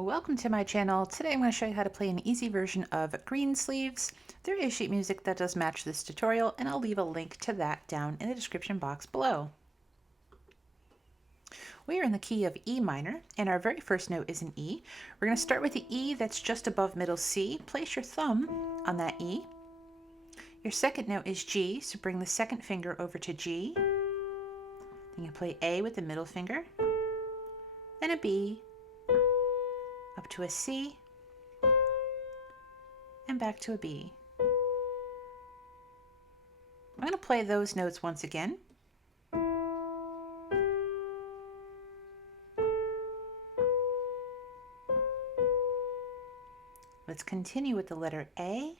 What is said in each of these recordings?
Welcome to my channel. Today I'm going to show you how to play an easy version of Greensleeves. There is sheet music that does match this tutorial, and I'll leave a link to that down in the description box below. We are in the key of E minor, and our very first note is an E. We're going to start with the E that's just above middle C. Place your thumb on that E. Your second note is G, so bring the second finger over to G. Then you play A with the middle finger, then a B, up to a C, and back to a B. I'm going to play those notes once again. Let's continue with the letter A.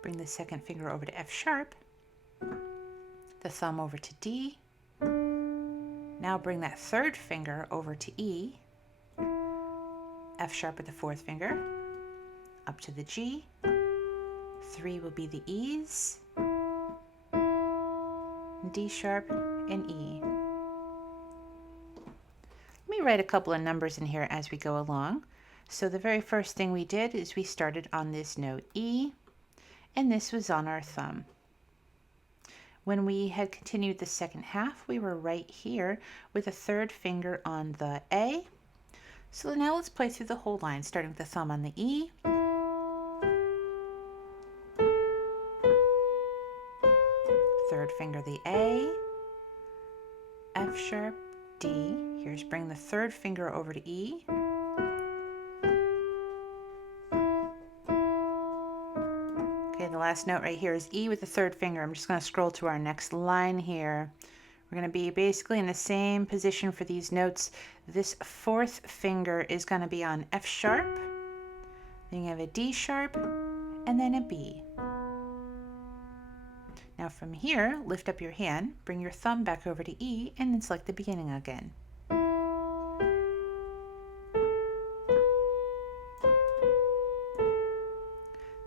Bring the second finger over to F sharp, the thumb over to D. Now bring that third finger over to E, F sharp with the fourth finger, up to the G. 3 will be the E's, D sharp, and E. Let me write a couple of numbers in here as we go along. So the very first thing we did is we started on this note E, and this was on our thumb. When we had continued the second half, we were right here with a third finger on the A. So now let's play through the whole line, starting with the thumb on the E, third finger the A, F sharp, D. Here's bring the third finger over to E, the last note right here is E with the third finger. I'm just going to scroll to our next line here. We're going to be basically in the same position for these notes. This fourth finger is going to be on F sharp, then you have a D sharp, and then a B. Now from here, lift up your hand, bring your thumb back over to E, and then select the beginning again.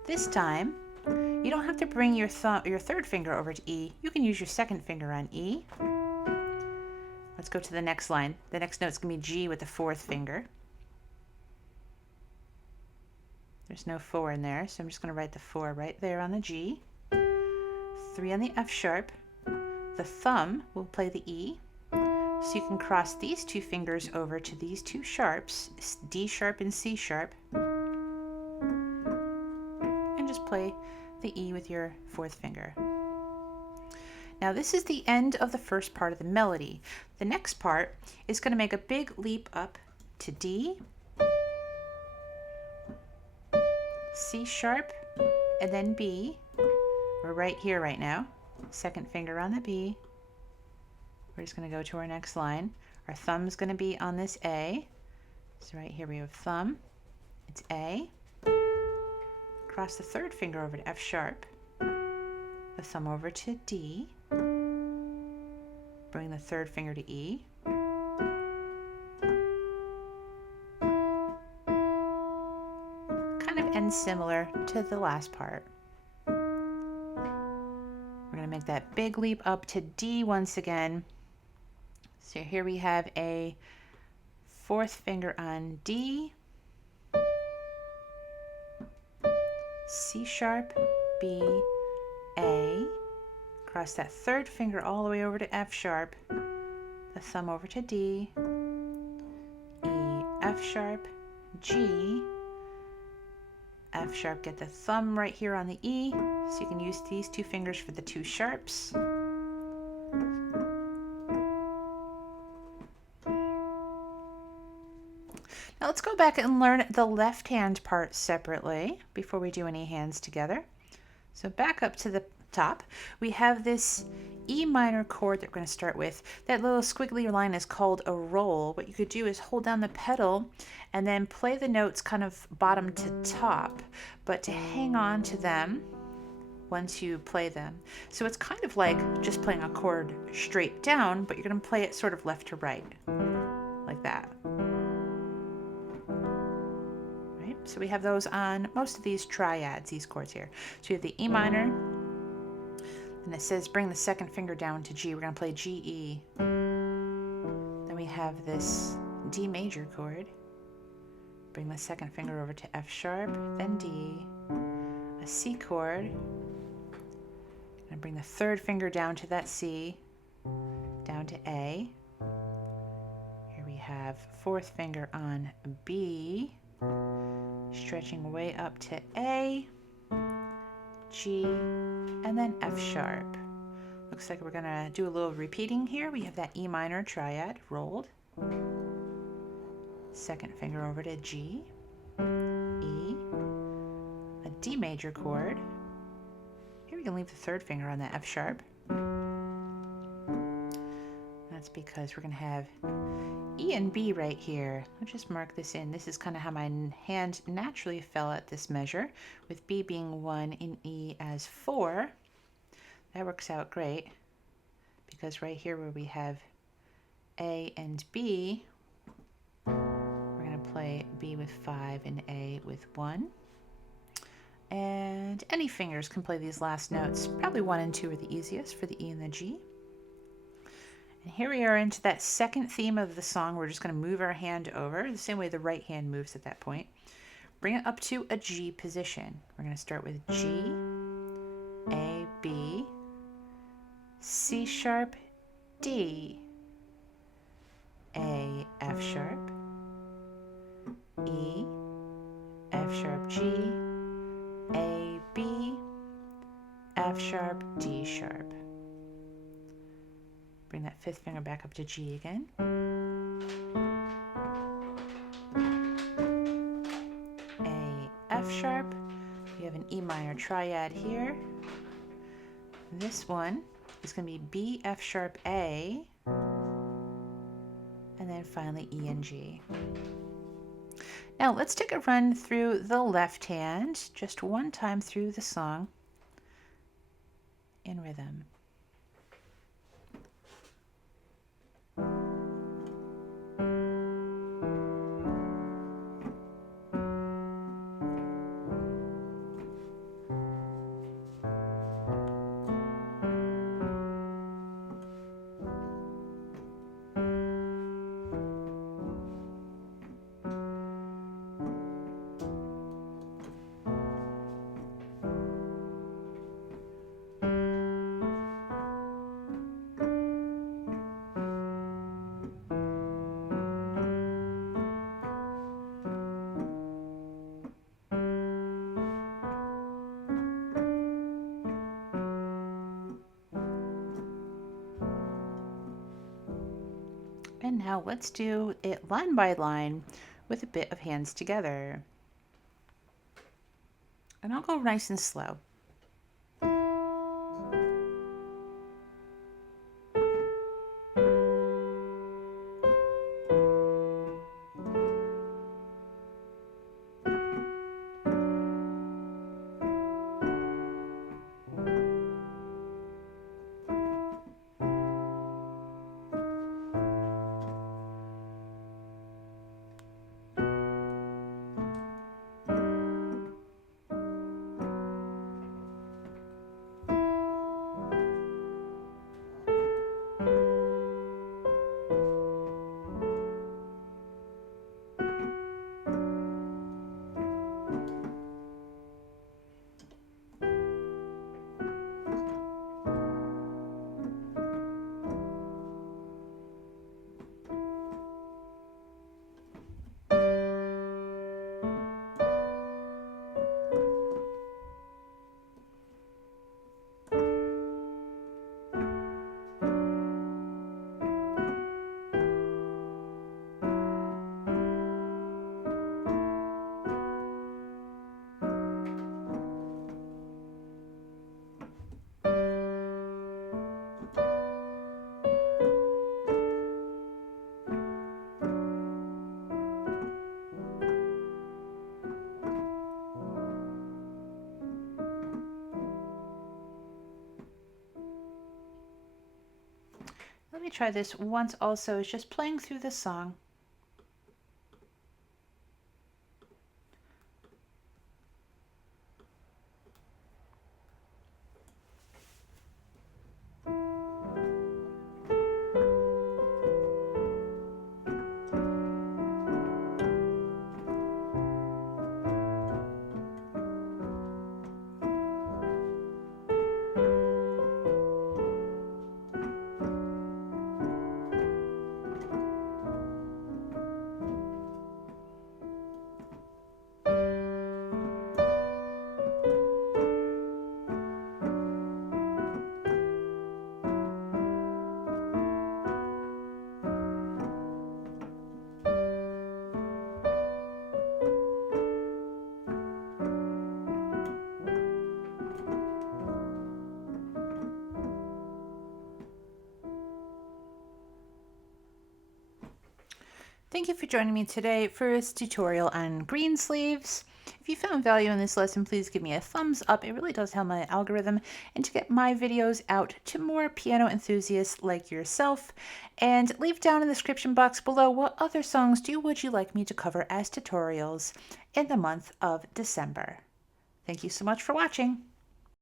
This time, you don't have to bring your third finger over to E. You can use your second finger on E. Let's go to the next line. The next note is going to be G with the fourth finger. There's no 4 in there, so I'm just going to write the 4 right there on the G. 3 on the F sharp. The thumb will play the E. So you can cross these two fingers over to these two sharps, D sharp and C sharp, and just play the E with your fourth finger. Now this is the end of the first part of the melody. The next part is going to make a big leap up to D, C sharp, and then B. We're right here right now. Second finger on the B. We're just going to go to our next line. Our thumb is going to be on this A. So right here we have thumb. It's A. Cross the third finger over to F sharp, the thumb over to D, bring the third finger to E, kind of ends similar to the last part. We're going to make that big leap up to D once again. So here we have a fourth finger on D, C sharp, B, A, cross that third finger all the way over to F sharp, the thumb over to D, E, F sharp, G, F sharp, get the thumb right here on the E, so you can use these two fingers for the two sharps. Now let's go back and learn the left hand part separately before we do any hands together. So back up to the top, we have this E minor chord that we're going to start with. That little squiggly line is called a roll. What you could do is hold down the pedal and then play the notes kind of bottom to top, but to hang on to them once you play them. So it's kind of like just playing a chord straight down, but you're going to play it sort of left to right, like that. So we have those on most of these triads, these chords here. So we have the E minor, and it says bring the second finger down to G. We're going to play G, E. Then we have this D major chord, bring the second finger over to F sharp, then D, a C chord, and bring the third finger down to that C, down to A. Here we have fourth finger on B, stretching way up to A, G, and then F sharp. Looks like we're gonna do a little repeating here. We have that E minor triad rolled. Second finger over to G, E, a D major chord. Here we can leave the third finger on the F sharp. That's because we're going to have E and B right here. I'll just mark this in. This is kind of how my hand naturally fell at this measure, with B being 1 and E as 4. That works out great, because right here where we have A and B, we're going to play B with 5 and A with 1. And any fingers can play these last notes. Probably 1 and 2 are the easiest for the E and the G. And here we are into that second theme of the song. We're just going to move our hand over the same way the right hand moves at that point. Bring it up to a G position. We're going to start with G, A, B, C sharp, D, A, F sharp, E, F sharp, G, A, B, F sharp, D sharp. Bring that fifth finger back up to G again. A, F sharp. We have an E minor triad here. This one is going to be B, F sharp, A, and then finally E and G. Now let's take a run through the left hand, just one time through the song in rhythm. And now let's do it line by line with a bit of hands together. And I'll go nice and slow. Let me try this once also. It's just playing through the song. Thank you for joining me today for this tutorial on Greensleeves. If you found value in this lesson, please give me a thumbs up. It really does help my algorithm and to get my videos out to more piano enthusiasts like yourself. And leave down in the description box below what other songs would you like me to cover as tutorials in the month of December. Thank you so much for watching.